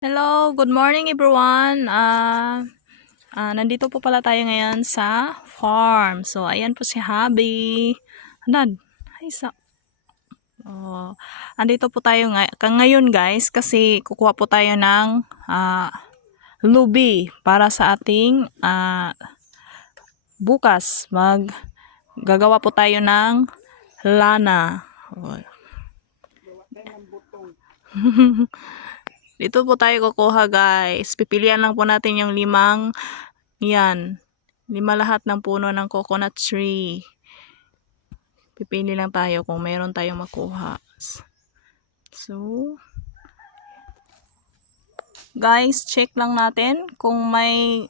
Hello, good morning everyone. Nandito po pala tayo ngayon sa farm. So, ayan po si Habi. Andan? Ay, oh, andito po tayo ngayon guys kasi kukuha po tayo ng lubi para sa ating bukas. Gagawa po tayo ng lana. Oh. Dito po tayo kukuha guys. Pipilian lang po natin yung yan. 5 lahat ng puno ng coconut tree. Pipili lang tayo kung mayroon tayong makuha. So, guys, check lang natin kung may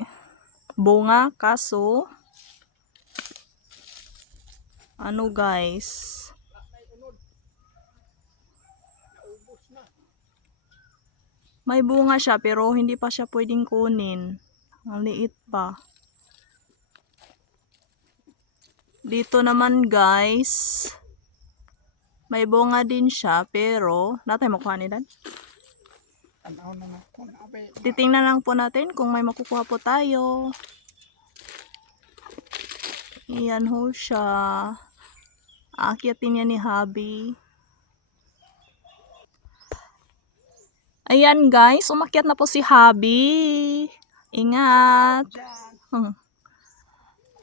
bunga. Kaso, guys, may bunga siya pero hindi pa siya pwedeng kunin. Ang liit pa. Dito naman guys, may bunga din siya pero natin makuha nila. Titingnan lang po natin kung may makukuha po tayo. Iyan ho siya. Aakyatin niya ni Habi. Ayan guys, umakyat na po si Habi. Ingat.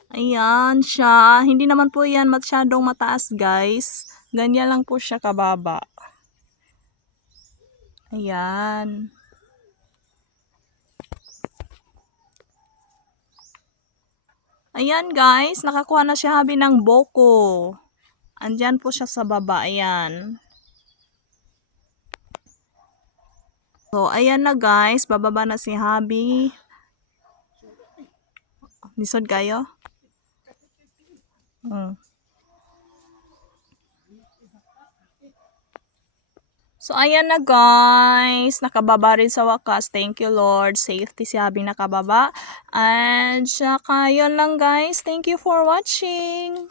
Ayan siya. Hindi naman po yan masyadong mataas guys. Ganyan lang po siya kababa. Ayan. Ayan guys, nakakuha na siya Habi ng boko. Andyan po siya sa baba. Ayan. So, ayan na guys. Bababa na si Habi. Lisod kayo? So, ayan na guys. Nakababa rin sa wakas. Thank you Lord. Safety si Habi nakababa. And, saka yun lang guys. Thank you for watching.